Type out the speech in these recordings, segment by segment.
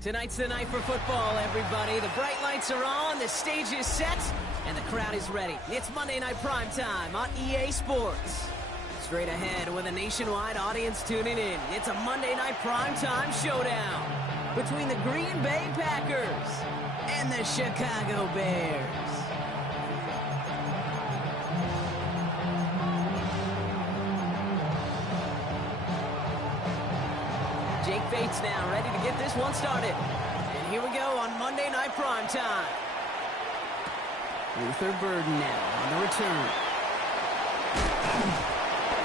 Tonight's the night for football, everybody. The bright lights are on, the stage is set, and the crowd is ready. It's Monday Night Primetime on EA Sports. Straight ahead with a nationwide audience tuning in. It's a Monday Night Primetime showdown between the Green Bay Packers and the Chicago Bears. Jake Bates now ready to get this one started. And here we go on Monday Night Primetime. Luther Burden now on the return.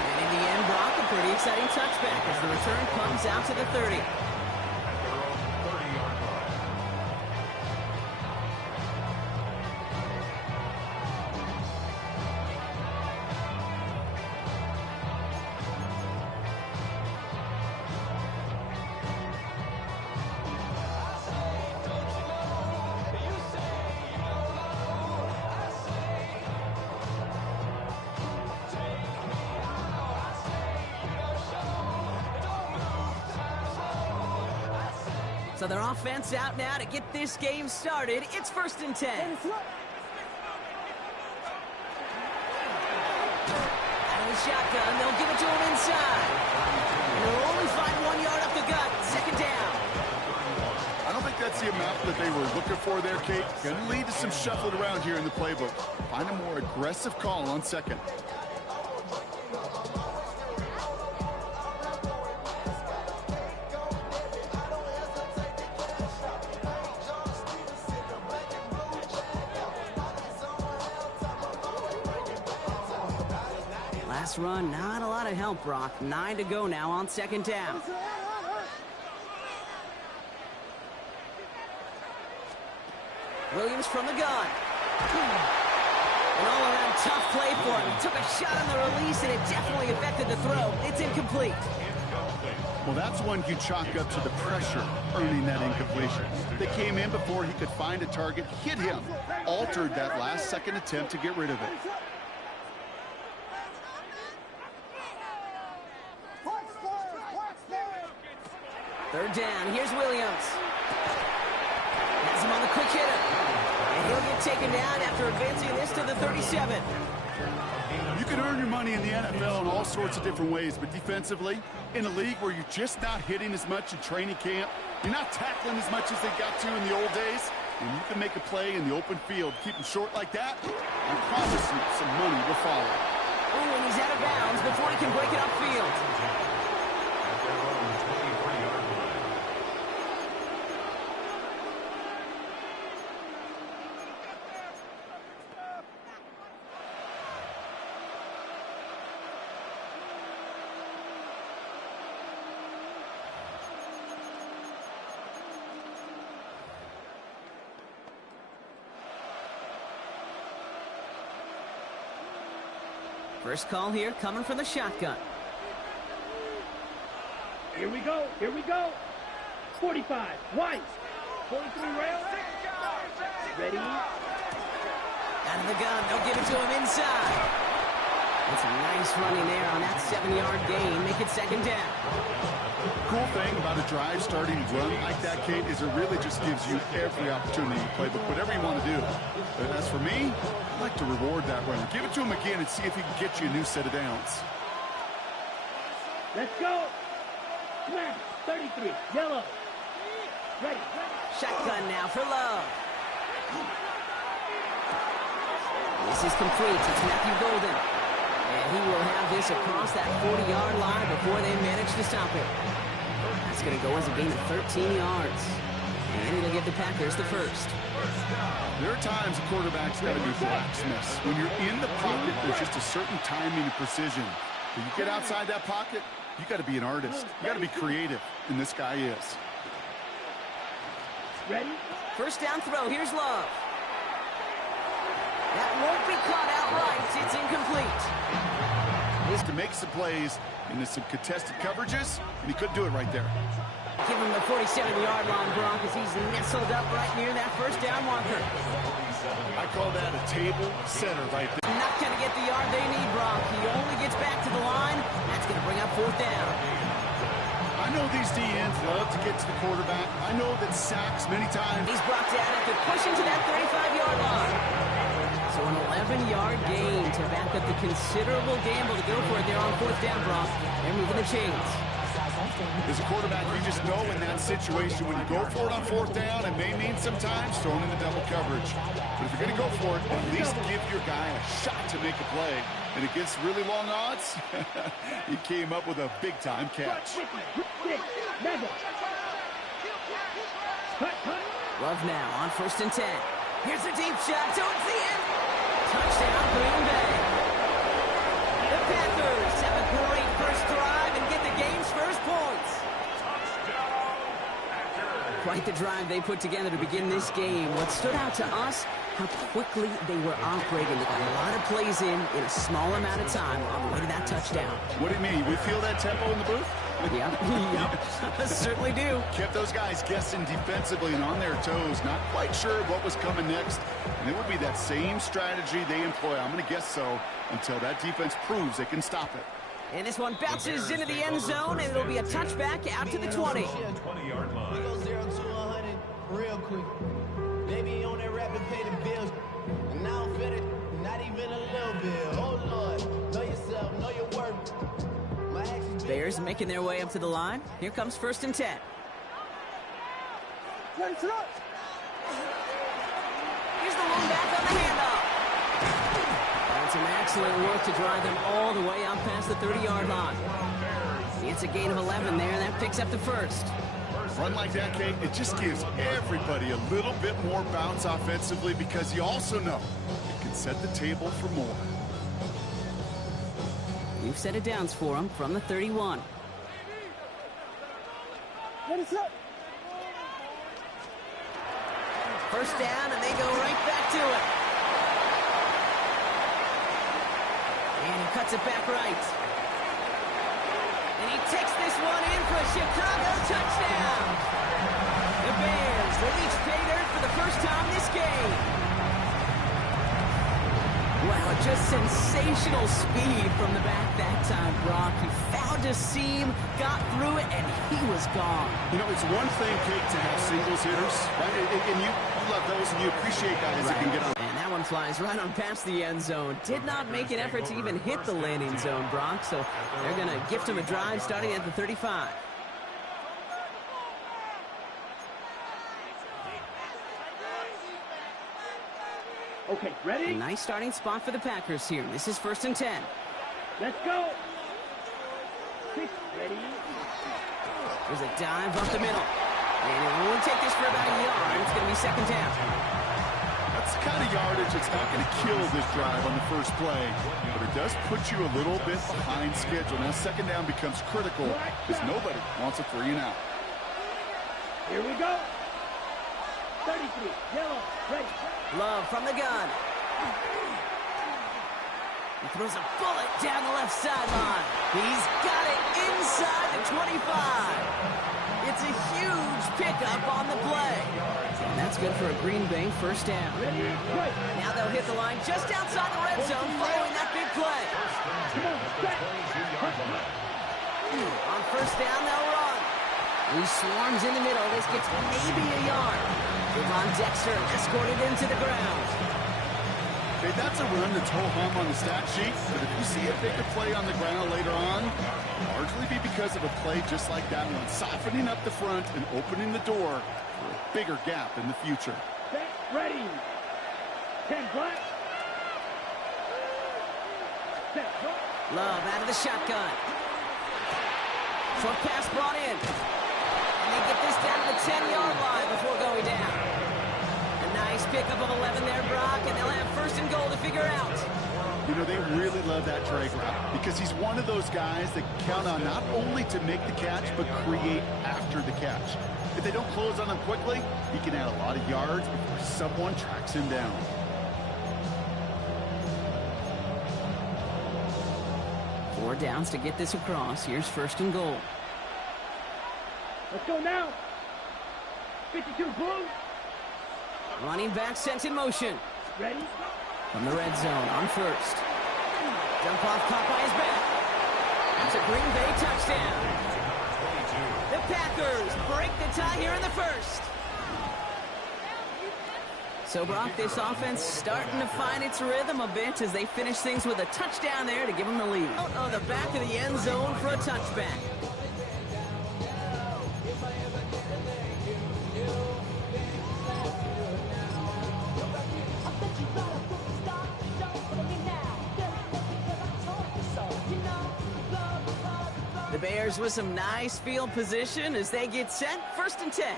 And in the end, Brock, a pretty exciting touchback as the return comes out to the 30. So their offense out now to get this game started. It's 1st and 10. Out of the shotgun, they'll give it to him inside. And they'll only find 1 yard up the gut. 2nd down. I don't think that's the amount that they were looking for there, Kate. Going to lead to some shuffling around here in the playbook. Find a more aggressive call on 2nd. Last run, not a lot of help, Brock. 9 to go now on 2nd down. Williams from the gun. An all-around tough play for him. He took a shot on the release, and it definitely affected the throw. It's incomplete. Well, that's one you chalk up to the pressure earning that incompletion. They came in before he could find a target, hit him, altered that last-second attempt to get rid of it. 3rd down, here's Williams. Has him on the quick hitter. And he'll get taken down after advancing this to the 37. You can earn your money in the NFL in all sorts of different ways, but defensively, in a league where you're just not hitting as much in training camp, you're not tackling as much as they got to in the old days, and you can make a play in the open field, keep them short like that, I promise you some money will follow. Ooh, and he's out of bounds before he can break it upfield. First call here coming from the shotgun. Here we go. Here we go. 45. White. 43 rail. Ready. Out of the gun. They'll give it to him inside. That's a nice running there on that 7-yard gain. Make it 2nd down. Cool thing about a drive starting run like that, Kate, is it really just gives you every opportunity to play whatever you want to do. But as for me, I like to reward that runner. Give it to him again and see if he can get you a new set of downs. Let's go. Smash. 33. Yellow. Ready. Shotgun now for Love. This is complete. It's Matthew Golden. And he will have this across that 40-yard line before they manage to stop it. That's going to go as a gain of 13 yards. And it'll give the Packers the first. There are times a quarterback's got to be blacksmiths. When you're in the pocket, there's just a certain timing and precision. When you get outside that pocket, you got to be an artist. You got to be creative, and this guy is. Ready? First down throw. Here's Love. That won't be caught outright. It's incomplete. To make some plays into some contested coverages, and he couldn't do it right there. Give him the 47-yard line, Brock, as he's nestled up right near that first down marker. I call that a table setter right there. Not going to get the yard they need, Brock. He only gets back to the line. That's going to bring up 4th down. I I know these DNs love to get to the quarterback. I know that sacks many times. He's brought down after pushing to that 35-yard line. So an 11-yard gain to back up the considerable gamble to go for it there on fourth down, Brock. They're moving the chains. As a quarterback, you just know in that situation when you go for it on fourth down, it may mean sometimes throwing in the double coverage. But if you're going to go for it, at least give your guy a shot to make a play. And against really long odds, he came up with a big-time catch. Love now on 1st and 10. Here's a deep shot towards the end. Touchdown, Green Bay. The Packers have a great first drive and get the game's first points. Quite the drive they put together to begin this game. What stood out to us, how quickly they were operating. They got a lot of plays in a small amount of time on the way to that touchdown. What do you mean? We feel that tempo in the booth? Yep. Certainly do. Kept those guys guessing defensively and on their toes, not quite sure what was coming next. And it would be that same strategy they employ, I'm going to guess so, until that defense proves they can stop it. And this one bounces into the end zone, and it'll be a touchback out to the 20. We go 0 to 100 real quick. Baby on that rapid pay the bills. And now I'm fitted, not even a little bit. Oh, Lord, know yourself, know your worth. Bears making their way up to the line. Here comes 1st and 10. Here's the one back on the handoff. That's some excellent work to drive them all the way out past the 30-yard line. It's a gain of 11 there. That picks up the first. Run like that, Kate, it just gives everybody a little bit more bounce offensively because you also know it can set the table for more. You've set it downs for him from the 31. First down, and they go right back to it. And he cuts it back right. And he takes this one in for a Chicago touchdown. The Bears, they each pay dirt for the first time this game. Wow, just sensational speed from the back that time, Brock. He found a seam, got through it, and he was gone. You know, it's one thing, Kate, to have singles hitters, right? And you love those, and you appreciate guys that can get on. And that one flies right on past the end zone. Did not make an effort to even hit the landing zone, Brock, so they're going to gift him a drive starting at the 35. Okay, ready? A nice starting spot for the Packers here. This is 1st and 10. Let's go. Ready? There's a dive up the middle. And it will only take this for about a yard. It's going to be 2nd down. That's the kind of yardage that's not going to kill this drive on the first play, but it does put you a little bit behind schedule. Now 2nd down becomes critical because nobody wants a 3 and out. Here we go. 33, yellow, ready. Love from the gun. He throws a bullet down the left sideline. He's got it inside the 25. It's a huge pickup on the play. And that's good for a Green Bay first down. Now they'll hit the line just outside the red zone following that big play. On first down, they'll run. He swarms in the middle. This gets maybe a yard. Devon Dexter escorted into the ground. Okay, that's a run that's ho-hum on the stat sheet, but if you see a bigger play on the ground later on, it'll largely be because of a play just like that one, softening up the front and opening the door for a bigger gap in the future. Ready. 10 black. Love out of the shotgun. Short pass brought in. And they get this down to the 10-yard line before going down. A nice pickup of 11 there, Brock, and they'll have 1st and goal to figure out. You know, they really love that drag route because he's one of those guys that count on not only to make the catch, but create after the catch. If they don't close on him quickly, he can add a lot of yards before someone tracks him down. Four downs to get this across. Here's 1st and goal. Let's go now. 52 blue. Running back sent in motion. Ready? From the red zone on 1st. Jump off caught by his back. That's a Green Bay touchdown. The Packers break the tie here in the first. So, Brock, this offense starting to find its rhythm a bit as they finish things with a touchdown there to give them the lead. Out on the back of the end zone for a touchback. The Bears with some nice field position as they get set. 1st and 10.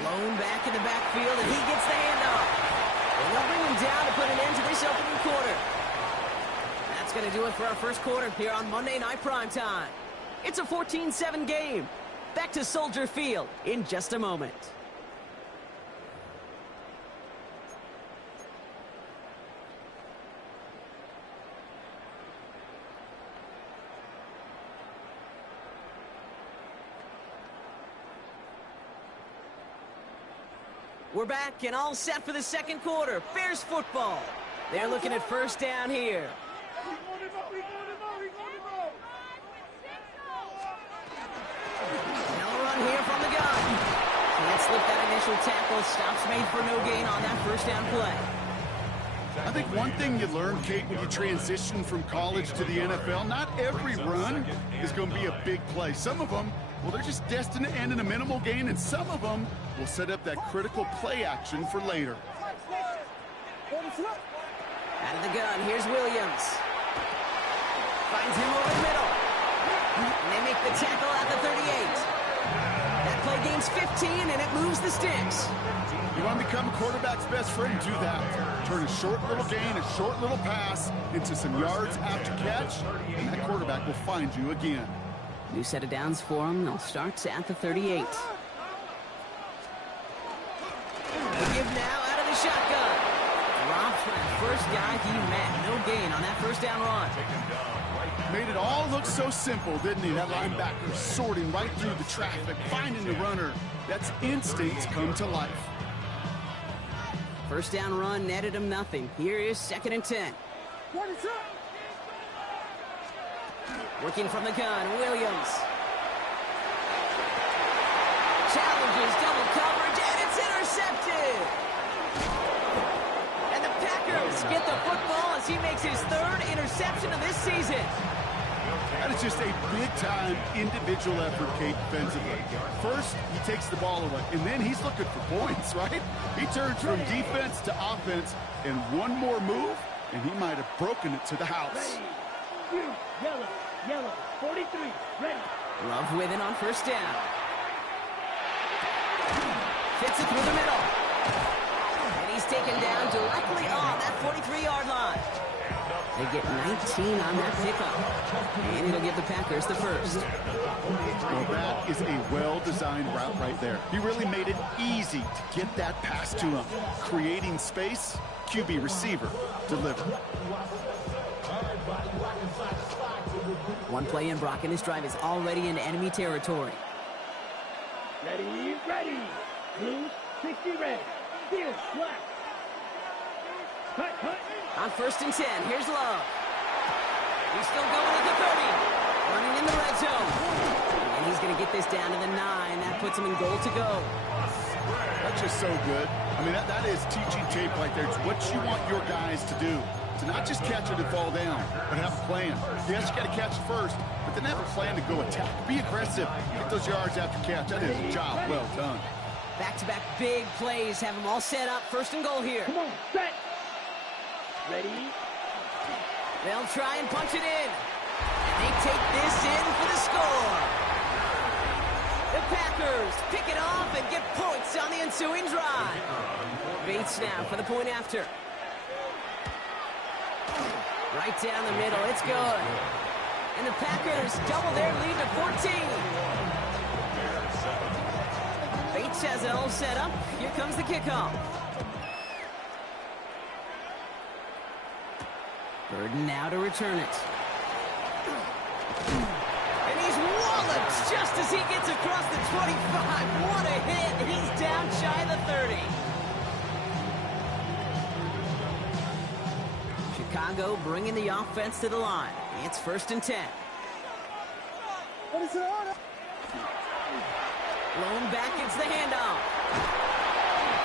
Blown back in the backfield, and he gets the handoff. And they'll bring him down to put an end to this opening quarter. That's going to do it for our first quarter here on Monday Night Primetime. It's a 14-7 game. Back to Soldier Field in just a moment. We're back and all set for the second quarter. Bears football. They're looking at first down here. No run here from the gun. Can't slip that initial tackle. Stops made for no gain on that first down play. I think one thing you learn, Kate, when you transition from college to the NFL, not every run is going to be a big play. Some of them, well, they're just destined to end in a minimal gain, and some of them will set up that critical play action for later. Out of the gun, here's Williams. Finds him over the middle. And they make the tackle at the 38. That play gains 15, and it moves the sticks. You want to become a quarterback's best friend, do that. Turn a short little gain, a short little pass into some yards after catch, and that quarterback will find you again. New set of downs for him. They'll start at the 38. They give now out of the shotgun. Drops for that first guy he met. No gain on that first down run. Made it all look so simple, didn't he? That linebacker sorting right through the traffic, finding the runner. That's instincts come to life. First down run netted him nothing. Here is 2nd and 10. Working from the gun, Williams. Challenges double coverage, and it's intercepted. And the Packers get the football as he makes his 3rd interception of this season. That is just a big-time individual effort, Kate, defensively. First, he takes the ball away, and then he's looking for points, right? He turns from defense to offense, and one more move, and he might have broken it to the house. Yellow, 43, ready. Love with it on first down. Fits it through the middle. And he's taken down directly on that 43-yard line. They get 19 on that pickup. And it'll give the Packers the first. Well, that is a well-designed route right there. He really made it easy to get that pass to him. Creating space, QB receiver, deliver. One play in, Brock, and this drive is already in enemy territory. Ready. Blue, 60, ready. Field, flat. Cut. On 1st and 10, here's Love. He's still going at the 30. Running in the red zone. And he's going to get this down to the 9. That puts him in goal to go. That's just so good. I mean, that is teaching tape right there. It's what you want your guys to do. To not just catch it and fall down, but have a plan. Yes, you got to catch it first, but then have a plan to go attack. Be aggressive. Get those yards after catch. That is a job well done. Back-to-back big plays have them all set up. 1st and goal here. Come on, set. Ready. They'll try and punch it in. And they take this in for the score. The Packers pick it off and get points on the ensuing drive. Bates now for the point after. Right down the middle, it's good. And the Packers double their lead to 14. Bates has it all set up. Here comes the kickoff. Burden now to return it. And he's walloped just as he gets across the 25. What a hit. He's down shy of the 30. Chicago bringing the offense to the line. It's 1st and 10. Blown back, it's the handoff.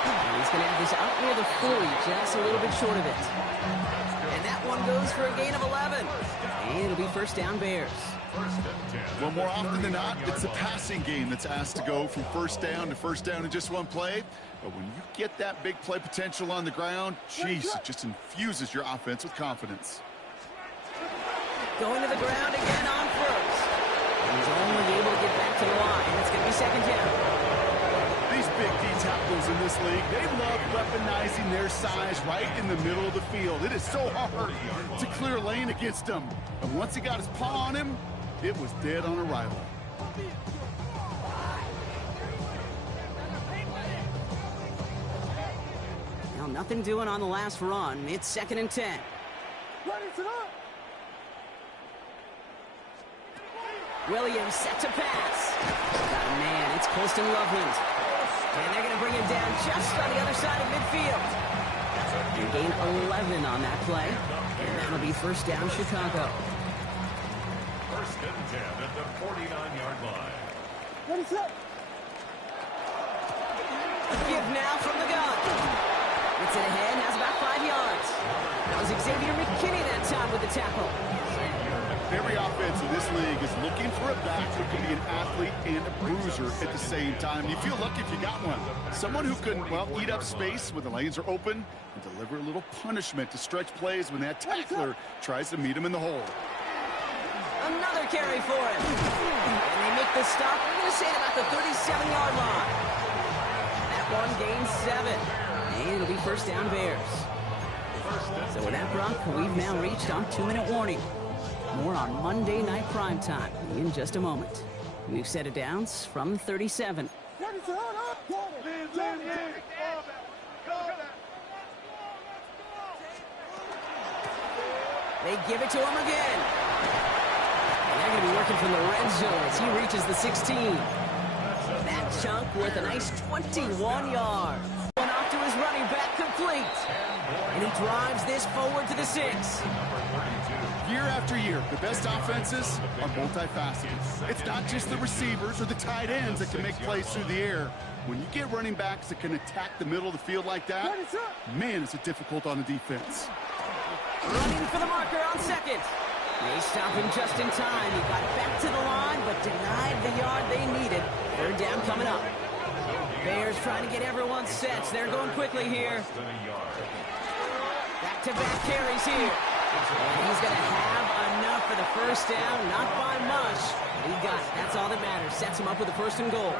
And he's going to have this out near the 40, just a little bit short of it. And that one goes for a gain of 11. And it'll be 1st down Bears. Well, more often than not, it's the passing game that's asked to go from 1st down to 1st down in just one play. But when you get that big play potential on the ground, geez, it just infuses your offense with confidence. Going to the ground again on 1st. He's only able to get back to the line. It's going to be 2nd down. These big D tackles in this league, they love weaponizing their size right in the middle of the field. It is so hard to clear lane against them. And once he got his paw on him, it was dead on arrival. Now nothing doing on the last run. It's 2nd and 10. Williams set to pass. Oh, man, it's Colston Loveland. And they're going to bring him down just on the other side of midfield. And gain 11 on that play. And that'll be 1st down Chicago. 1st and 10 at the 49-yard line. Give now from the gun. Gets it ahead, has about 5 yards. That was Xavier McKinney that time with the tackle. Every offense in this league is looking for a back who can be an athlete and a bruiser at the same time. You feel lucky if you got one. Someone who can, well, eat up space when the lanes are open and deliver a little punishment to stretch plays when that tackler tries to meet him in the hole. Another carry for him. And they make the stop. I'm going to say at about the 37-yard line. That one gains 7. And it'll be 1st down Bears. So with that, Brock, we've now reached our 2-minute warning. More on Monday Night Primetime in just a moment. We've set it down from 37. They give it to him again. And they're going to be working from the red zone as he reaches the 16. That chunk worth a nice 21 yards. One off to his running back, complete. And he drives this forward to the 6. Year after year, the best offenses are multifaceted. It's not just the receivers or the tight ends that can make plays through the air. When you get running backs that can attack the middle of the field like that, man, is it difficult on the defense. Running for the marker on 2nd. They stop him just in time. He got back to the line, but denied the yard they needed. 3rd down coming up. Bears trying to get everyone set. They're going quickly here. Back-to-back carries here. And he's going to have enough for the 1st down. Not by much. He got it. That's all that matters. Sets him up with a 1st and goal.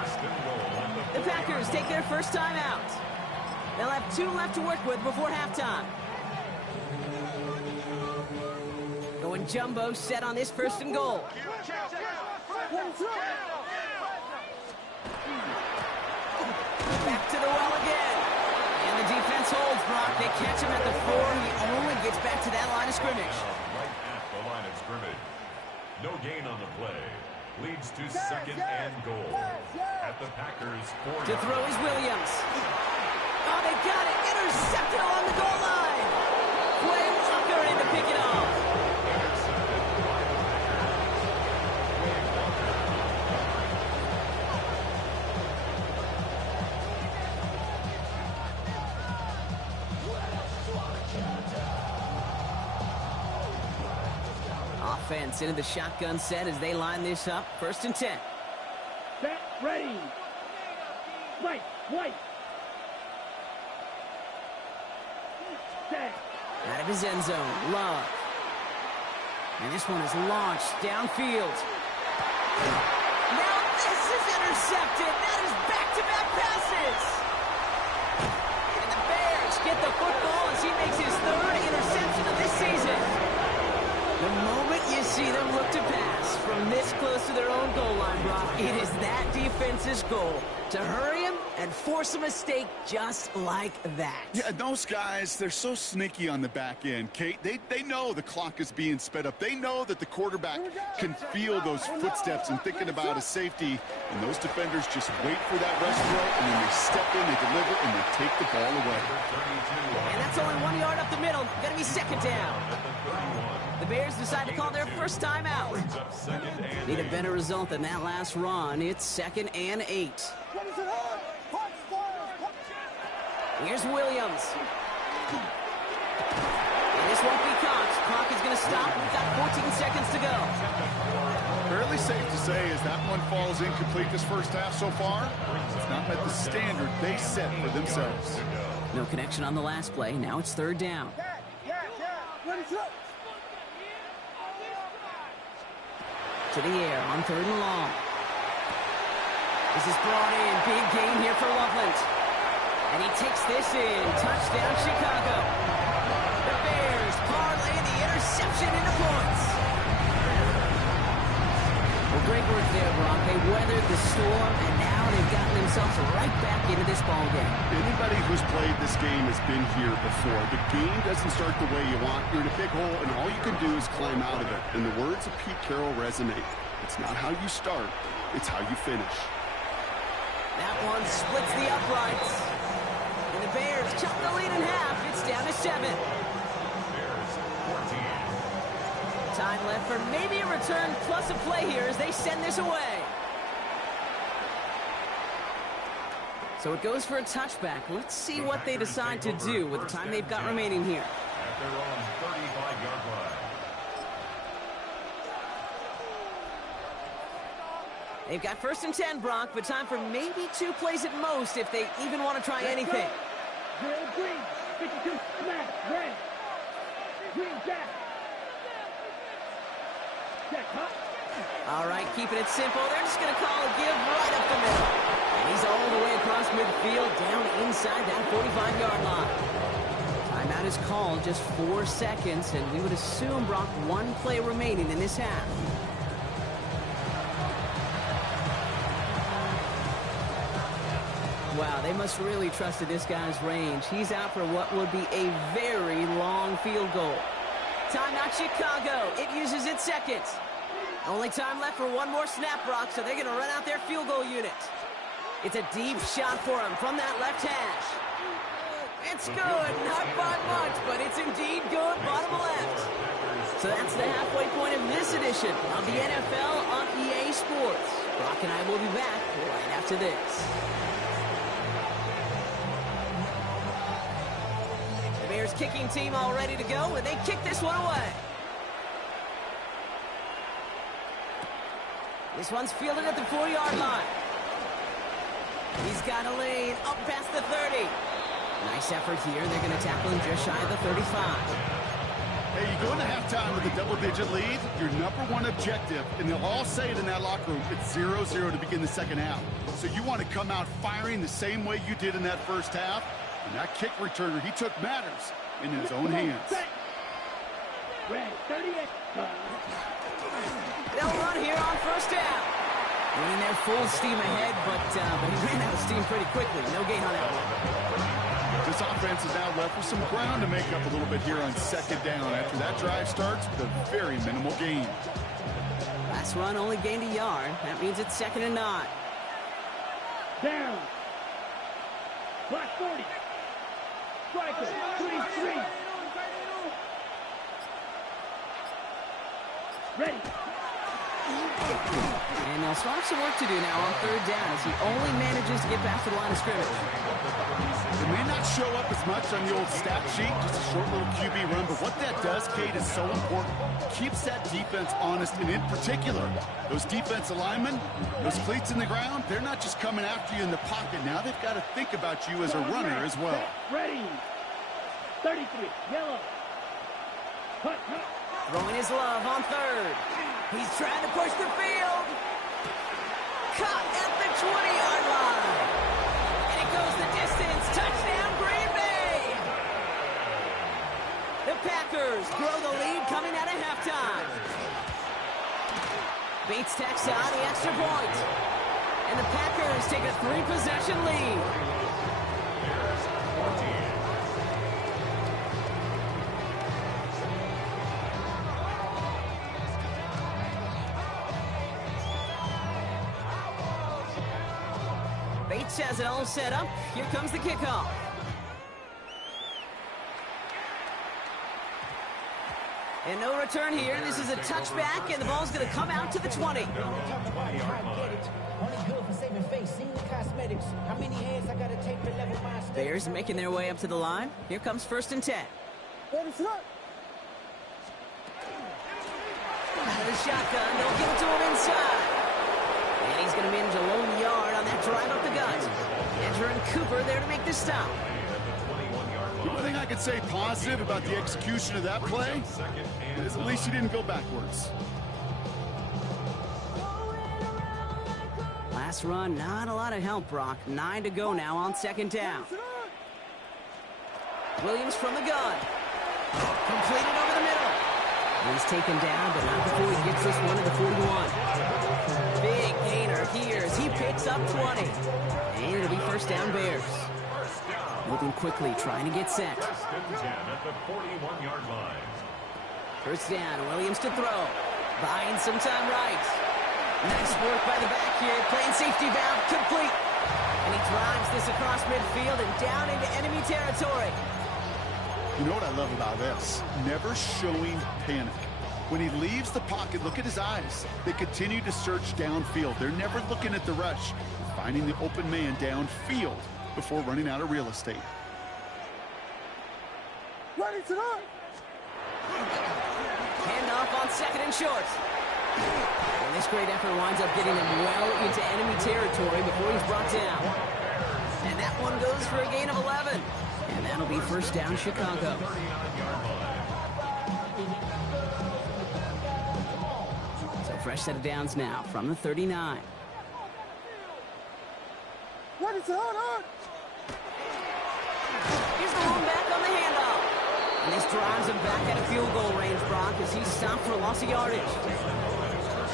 The Packers take their first time out. They'll have 2 left to work with before halftime. Going jumbo set on this 1st and goal. Back to the well again. And the defense holds, Brock. They catch him at the 4. He only gets back to that line of scrimmage. Right at the line of scrimmage. No gain on the play. Leads to 2nd and goal. At the Packers' 4. To throw is Williams. Oh, they got it. Intercepted along the goal line. Quay Walker in to pick it off. Offense into the shotgun set as they line this up. 1st and 10. Set, ready. White. Set. Out of his end zone, Love. And this one is launched downfield. Now this is intercepted. That is back-to-back passes. And the Bears get the football as he makes his 3rd interception of this season. The moment you see them look to pass from this close to their own goal line, Brock, it is that defense's goal to hurry him and force a mistake just like that. Yeah, those guys, they're so sneaky on the back end, Kate. They know the clock is being sped up. They know that the quarterback can feel those footsteps and thinking about a safety. And those defenders just wait for that rush throw, and then they step in, they deliver, and they take the ball away. And that's only 1 yard up the middle. go. Gonna be second down. The Bears decide to call their first time out. Need a better result than that last run. It's 2nd and 8. Here's Williams. And this won't be caught. Clock is going to stop. We've got 14 seconds to go. Fairly safe to say as that one falls incomplete this first half so far. It's not met the standard they set for themselves. No connection on the last play. Now it's 3rd down. To the air on 3rd and long. This is brought in. Big gain here for Loveland. And he takes this in. Touchdown, Chicago. The Bears parlay the interception into points. Well, great work there, Brock. They weathered the storm, and now they've gotten themselves right back into this ballgame. Anybody who's played this game has been here before. The game doesn't start the way you want. You're in a big hole, and all you can do is climb out of it. And the words of Pete Carroll resonate. It's not how you start, it's how you finish. That one splits the uprights. And the Bears chop the lead in half. It's down to 7. Bears 14. Time left for maybe a return plus a play here as they send this away. So it goes for a touchback. Let's see what they decide to do with the time they've got remaining here. At their own 35-yard line. They've got 1st and 10, Brock, but time for maybe 2 plays at most if they even want to try anything. Green, 52, smash, red. Green, jack. Jack, hot. All right, keeping it simple. They're just going to call a give right up the middle. And he's all the way across midfield, down inside that 45-yard line. Timeout is called, just 4 seconds, and we would assume, Brock, 1 play remaining in this half. Wow, they must really trusted this guy's range. He's out for what would be a very long field goal. Timeout Chicago. It uses its seconds. Only time left for 1 more snap, Brock, so they're going to run out their field goal unit. It's a deep shot for him from that left hash. It's good, not by much, but it's indeed good, bottom left. So that's the halfway point of this edition of the NFL on EA Sports. Brock and I will be back right after this. The Bears kicking team all ready to go, and they kick this one away. This one's fielded at the 4-yard line. He's got a lane up past the 30. Nice effort here. They're going to tackle him just shy of the 35. Hey, you go into halftime with a double-digit lead, your #1 objective, and they'll all say it in that locker room, it's 0-0 to begin the second half. So you want to come out firing the same way you did in that first half. And that kick returner, he took matters in his own hands. Red, 38. They'll run here on first down. Running their full steam ahead, but he ran out of steam pretty quickly. No gain on that one. This offense is now left with some ground to make up a little bit here on second down after that drive starts with a very minimal gain. Last run only gained a yard. That means it's 2nd and 9. Down. Black 40. Striker, 23. Ready. And they'll start some work to do now on 3rd down as he only manages to get past the line of scrimmage. It may not show up as much on the old stat sheet, just a short little QB run, but what that does, Kate, is so important. Keeps that defense honest, and in particular, those defensive linemen, those cleats in the ground, they're not just coming after you in the pocket. Now they've got to think about you as a runner as well. Ready. 33, yellow. Hut, hut. Throwing his love on 3rd. He's trying to push the field. Caught at the 20-yard line. And it goes the distance. Touchdown, Green Bay. The Packers grow the lead coming out of halftime. Bates tacks on the extra point. And the Packers take a 3-possession lead. Bears 14. Bates has it all set up. Here comes the kickoff. And no return here. This is a touchback, and the ball's going to come out to the 20. Only good for saving face. Seen the cosmetics. How many hands I gotta take to level my stakes? Bears making their way up to the line. Here comes 1st and 10. Out of the shotgun, they'll give it to him inside. And he's going to manage a lone yard on that drive up the gut. Andrew and Cooper there to make the stop. The only thing I could say positive about the execution of that play is at least he didn't go backwards. Last run, not a lot of help, Brock. 9 to go now on 2nd down. Williams from the gun. Completed over the middle. He's taken down, but not before he gets this one to the 41. Big gainer here as he picks up 20. And it'll be 1st down Bears. Moving quickly, trying to get set. 1st and 10 at the 41-yard line. 1st down, Williams to throw. Buying some time right. Nice work by the back here, playing safety valve, complete. And he drives this across midfield and down into enemy territory. You know what I love about this? Never showing panic. When he leaves the pocket, look at his eyes. They continue to search downfield. They're never looking at the rush. They're finding the open man downfield before running out of real estate. Ready to run. Handoff on 2nd and short. And this great effort winds up getting him well into enemy territory before he's brought down. And that one goes for a gain of 11. And that'll be 1st down Chicago. So fresh set of downs now from the 39. What is on? Here's the one back on the handoff. And this drives him back at a field goal range, Brock, as he's stopped for a loss of yardage.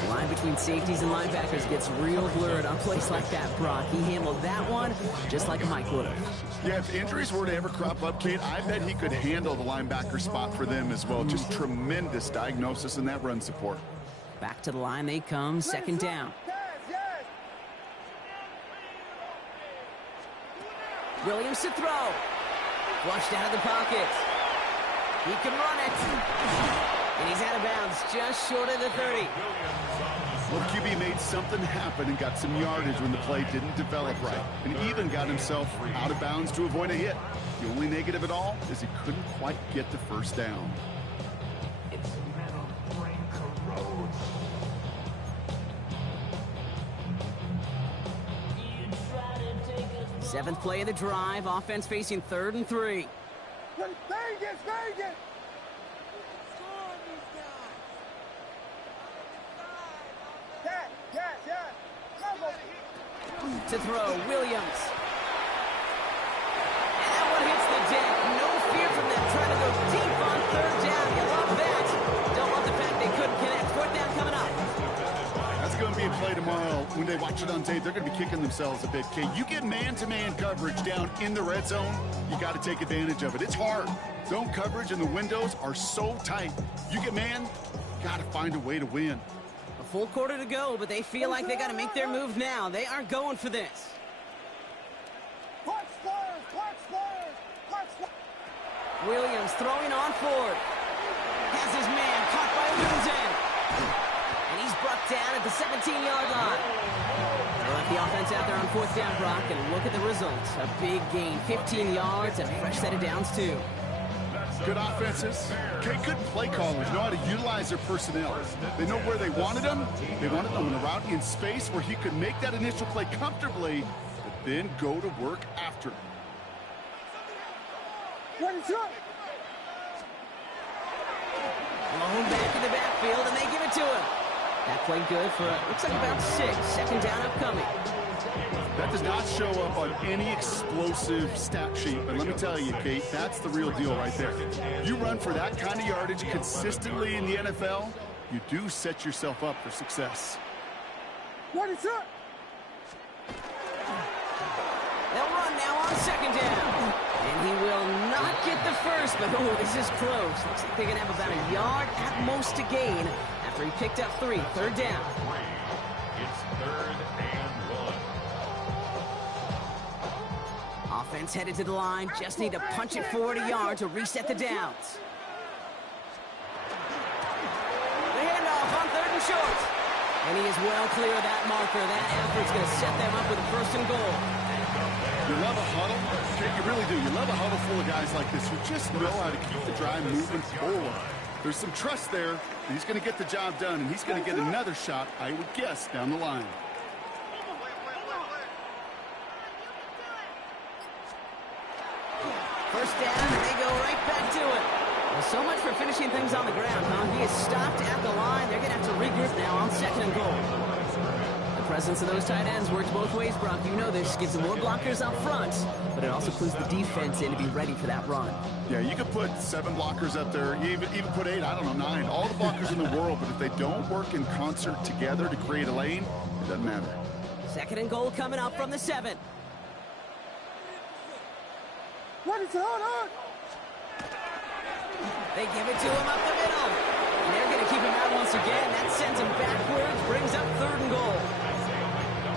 The line between safeties and linebackers gets real blurred on plays like that, Brock. He handled that one just like Mike would have. Yeah, if injuries were to ever crop up, Kate, I bet he could handle the linebacker spot for them as well. Just tremendous diagnosis in that run support. Back to the line they come, 2nd down. Williams to throw. Flushed out of the pocket. He can run it. And he's out of bounds just short of the 30. Well, QB made something happen and got some yardage when the play didn't develop right. And even got himself out of bounds to avoid a hit. The only negative at all is he couldn't quite get the 1st down. Seventh play of the drive. Offense facing 3rd and 3. Vegas! To throw, Williams. And that one hits the deck. No fear from them trying to go deep on 3rd down. You love that. Don't love the fact they couldn't connect. 4th down coming up. That's going to be a play tomorrow. When they watch it on tape, they're going to be kicking themselves a bit. Kate, you get man-to-man coverage down in the red zone, you got to take advantage of it. It's hard. Zone coverage and the windows are so tight. You get man, got to find a way to win. A full quarter to go, but they feel like they got to make their move now. They aren't going for this. Williams throwing on 4th. Has his man caught by Wilson. And he's brought down at the 17-yard line. They left the offense out there on 4th down, Brock, and look at the results. A big gain, 15 yards, and a fresh set of downs, too. Good offenses. Okay, good play callers know how to utilize their personnel. They know where they wanted them. They wanted them in a route in space where he could make that initial play comfortably, but then go to work after. Lone back in the backfield, and they give it to him. That play good for, looks like about 6. 2nd down upcoming. That does not show up on any explosive stat sheet, but let me tell you, Kate, that's the real deal right there. You run for that kind of yardage consistently in the NFL, you do set yourself up for success. What is up? They'll run now on 2nd down. And he will not get the first, but oh, this is close. Looks like they're going to have about a yard at most to gain after he picked up 3. 3rd down. It's 3rd and 1. Offense headed to the line. Just need to punch it forward a yard to reset the downs. The handoff on 3rd and short. And he is well clear of that marker. That effort's going to set them up with a 1st and goal. You love a huddle. You really do. You love a huddle full of guys like this who just know how to keep the drive moving forward. There's some trust there. He's going to get the job done, and he's going to get another shot, I would guess, down the line. First down, and they go right back to it. Well, so much for finishing things on the ground, huh? He is stopped at the line. They're going to have to regroup now on 2nd and goal. The presence of those tight ends works both ways, Brock. You know this. Gives them more blockers up front, but it also clues the defense in to be ready for that run. Yeah, you could put 7 blockers up there, even put 8, I don't know, 9. All the blockers in the world, but if they don't work in concert together to create a lane, it doesn't matter. 2nd and goal coming up from the 7. What is on? They give it to him up the middle. And they're going to keep him out once again. That sends him backwards, brings up 3rd and goal.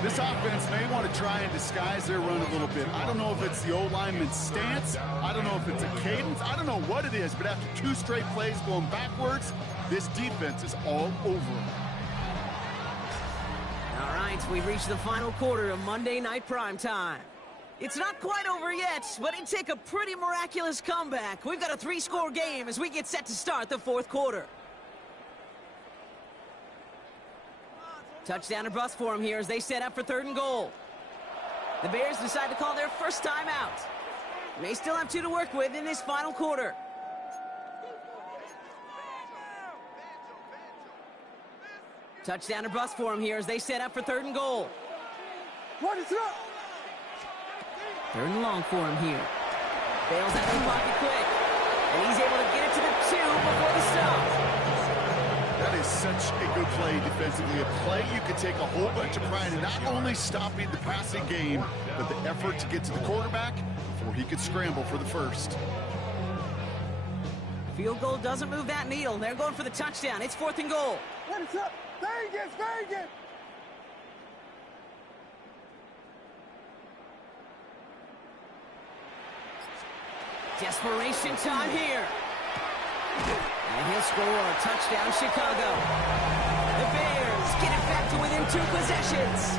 This offense may want to try and disguise their run a little bit. I don't know if it's the lineman's stance. I don't know if it's a cadence. I don't know what it is, but after 2 straight plays going backwards, this defense is all over them. All right, we've reached the final quarter of Monday Night Primetime. It's not quite over yet, but it'd take a pretty miraculous comeback. We've got a 3-score game as we get set to start the 4th quarter. Touchdown or bust for them here as they set up for 3rd and goal. The Bears decide to call their first time out. May still have 2 to work with in this final quarter. Touchdown or bust for them here as they set up for 3rd and goal. What is up? 3rd and long for him here. Bails out of the pocket quick. And he's able to get it to the 2 before the stop. That is such a good play defensively. A play you could take a whole bunch of pride in not only stopping the passing game, but the effort to get to the quarterback before he could scramble for the 1st. Field goal doesn't move that needle. They're going for the touchdown. It's 4th and goal. What is up? Vegas! Desperation time here. And he'll score a touchdown, Chicago. The Bears get it back to within 2 possessions.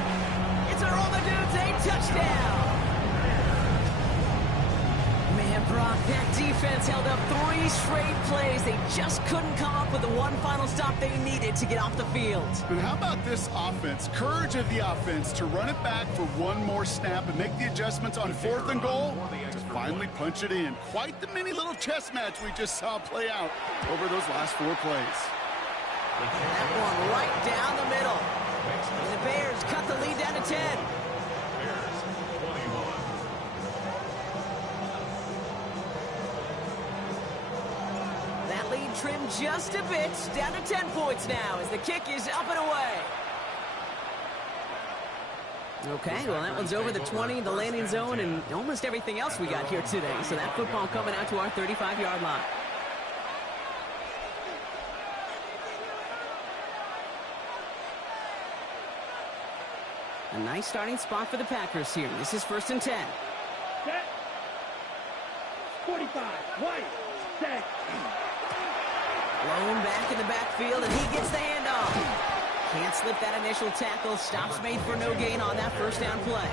It's a roll the dudes, a touchdown. Man, Brock, that defense held up 3 straight plays. They just couldn't come up with the one final stop they needed to get off the field. But how about this offense? Courage of the offense to run it back for 1 more snap and make the adjustments on 4th and goal to finally punch it in. Quite the mini little chess match we just saw play out over those last 4 plays. That one right down the middle. And the Bears cut the lead down to 10. That lead trimmed just a bit, down to 10 points now as the kick is up and away. Okay, well, that one's over the 20, the landing zone, and almost everything else we got here today. So that football coming out to our 35-yard line. A nice starting spot for the Packers here. This is 1st and 10. Set. 45. White. Set. Blown back in the backfield, and he gets the handoff. Can't slip that initial tackle. Stops made for no gain on that 1st down play.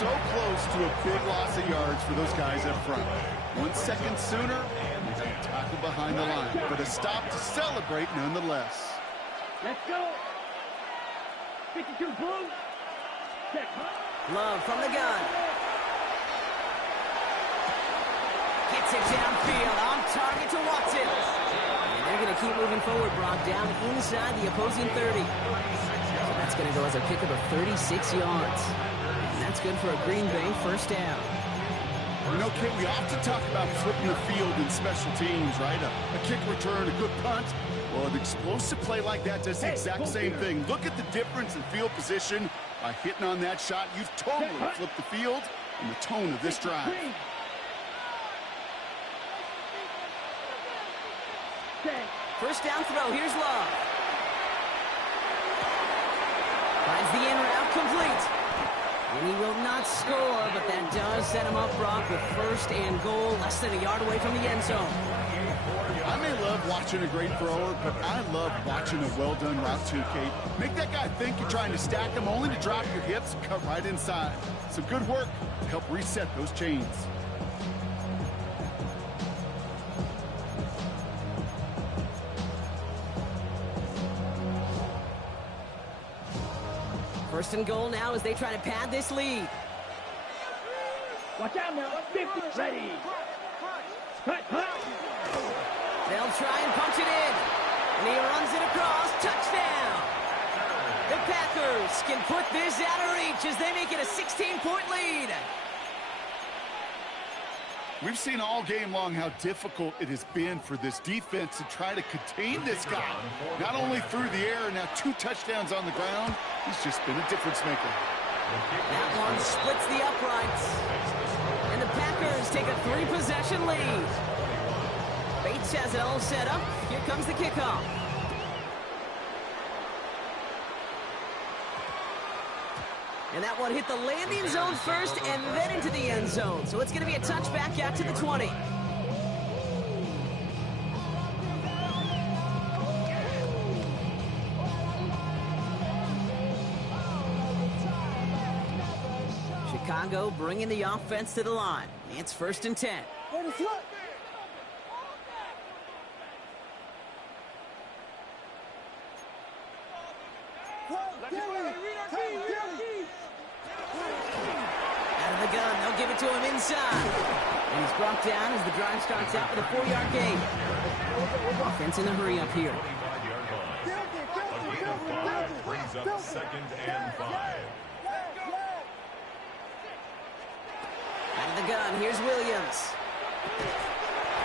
So close to a big loss of yards for those guys up front. 1 second sooner, he's a tackle behind the line. But a stop to celebrate nonetheless. Let's go. 52 blue. Check. Love from the gun. Gets it downfield, on target to Watson. And they're going to keep moving forward, Brock, down inside the opposing 30. So that's going to go as a kick of 36 yards. And that's good for a Green Bay 1st down. You know, Kate, we often talk about flipping the field in special teams, right? A kick return, a good punt. Well, an explosive play like that does the exact same thing. Look at the difference in field position by hitting on that shot. You've totally flipped the field and the tone of this drive. First down throw. Here's Love. Finds the in route complete. And he will not score, but that does set him up, Brock, with 1st and goal, less than a yard away from the end zone. I may love watching a great thrower, but I love watching a well-done route too, Kate. Make that guy think you're trying to stack him only to drop your hips and cut right inside. Some good work to help reset those chains. First and goal now as they try to pad this lead. Watch out now. 50. Ready. Cut. They'll try and punch it in. And he runs it across. Touchdown. The Packers can put this out of reach as they make it a 16-point lead. We've seen all game long how difficult it has been for this defense to try to contain this guy. Not only through the air, now 2 touchdowns on the ground. He's just been a difference maker. That one splits the uprights. And the Packers take a 3-possession lead. Bates has it all set up. Here comes the kickoff. And that one hit the landing zone first and then into the end zone. So it's going to be a touchback out to the 20. Chicago bringing the offense to the line. It's 1st and 10. Out of the gun, they'll give it to him inside. And he's brought down as the drive starts out with a 4-yard gain. Offense in the hurry up here. A gain of 5 brings up 2nd and 5. Out of the gun, here's Williams.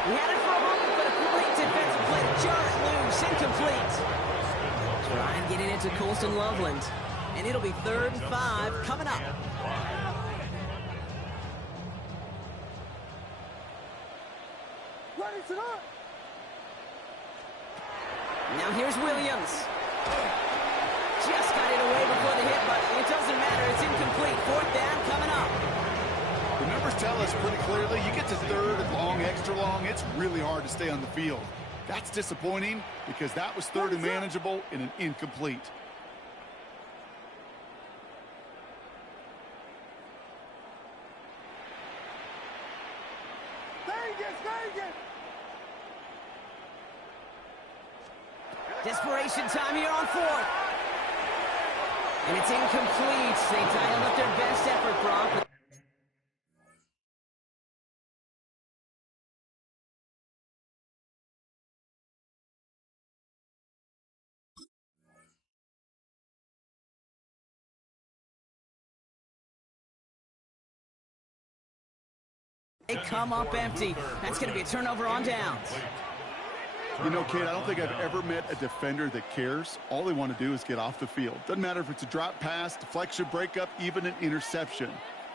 He had it for a moment, but a great defensive play to jar it loose, incomplete. Trying getting into Colston Loveland. And it'll be 3rd and 5 coming up. Now here's Williams. Just got it away before the hit, but it doesn't matter. It's incomplete. 4th down coming up. The numbers tell us pretty clearly, you get to 3rd and long, extra long, it's really hard to stay on the field. That's disappointing because that was 3rd and manageable in an incomplete. Desperation time here on 4th. And it's incomplete. They dialed up their best effort, Brock. They come up empty. That's going to be a turnover on downs. You know, Kate, I don't think I've ever met a defender that cares. All they want to do is get off the field. Doesn't matter if it's a drop pass, deflection, breakup, even an interception.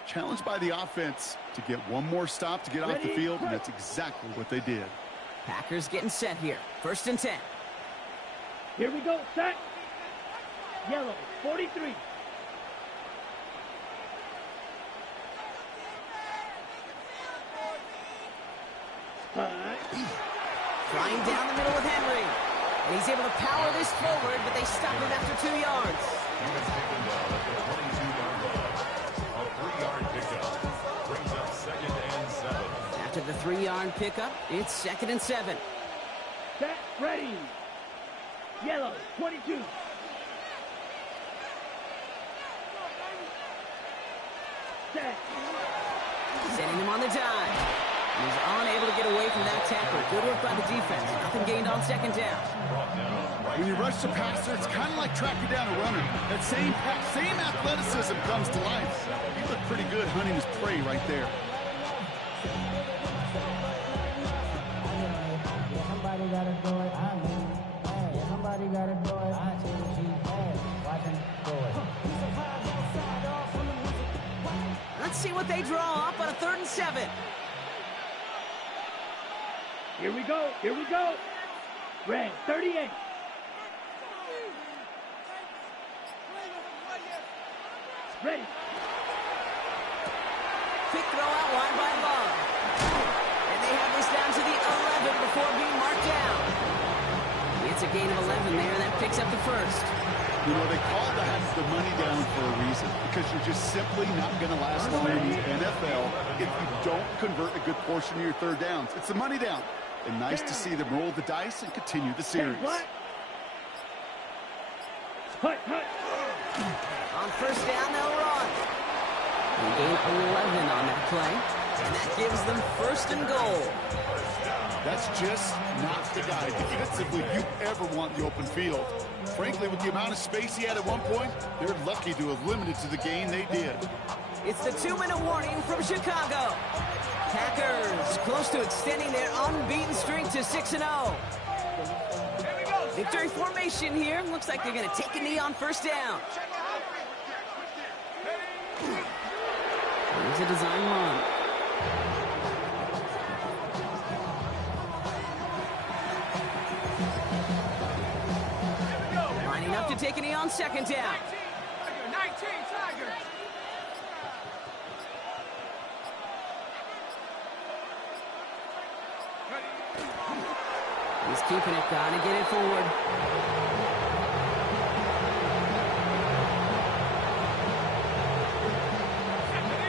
Challenged by the offense to get one more stop to get off the field, and that's exactly what they did. Packers getting set here. 1st and 10. Here we go. Set. Yellow. 43. Flying down the middle with Henry. And he's able to power this forward, but they stop him after 2 yards. He was taken down at the 22-yard line. A 3-yard pickup brings up 2nd and 7. After the 3-yard pickup, it's 2nd and 7. Set. Ready. Yellow. 22. Set. Setting him on the dive. He's unable to get away from that tackle. Good work by the defense. Nothing gained on 2nd down. When you rush the passer, it's kind of like tracking down a runner. That same athleticism comes to life. He looked pretty good hunting his prey right there. Somebody gotta do it. I mean, hey, somebody gotta do it. I see what you had. Watch him do it. Let's see what they draw up on a 3rd and 7. Here we go. Here we go. Red. 38. Ready. Quick throw out wide by Love. And they have this down to the 11 before a gain of 11 there. That picks up the first. You know, they call that the money down for a reason, because you're just simply not going to last long in the NFL if you don't convert a good portion of your third downs. It's the money down. And nice to see them roll the dice and continue the series. On first down, they'll run. They gain 11 on that play, and that gives them first and goal. That's just not the guy defensively you ever want in the open field. Frankly, with the amount of space he had at one point, they're lucky to have limited to the gain they did. It's the 2-minute warning from Chicago. Packers close to extending their unbeaten streak to 6-0. Victory formation here. Looks like they're going to take a knee on first down. Here's a design run. Lining up to take a knee on second down. 19 Tigers. He's keeping it, gotta get it forward.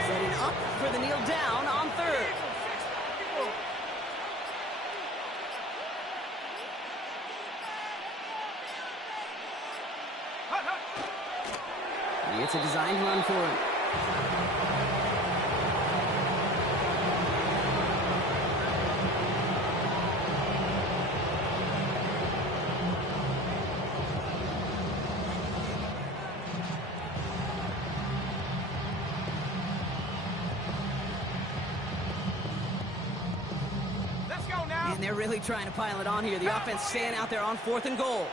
Setting up for the kneel down on third. It's a designed run for him. Let's go now. And they're really trying to pile it on here. The offense staying out there on 4th and goal.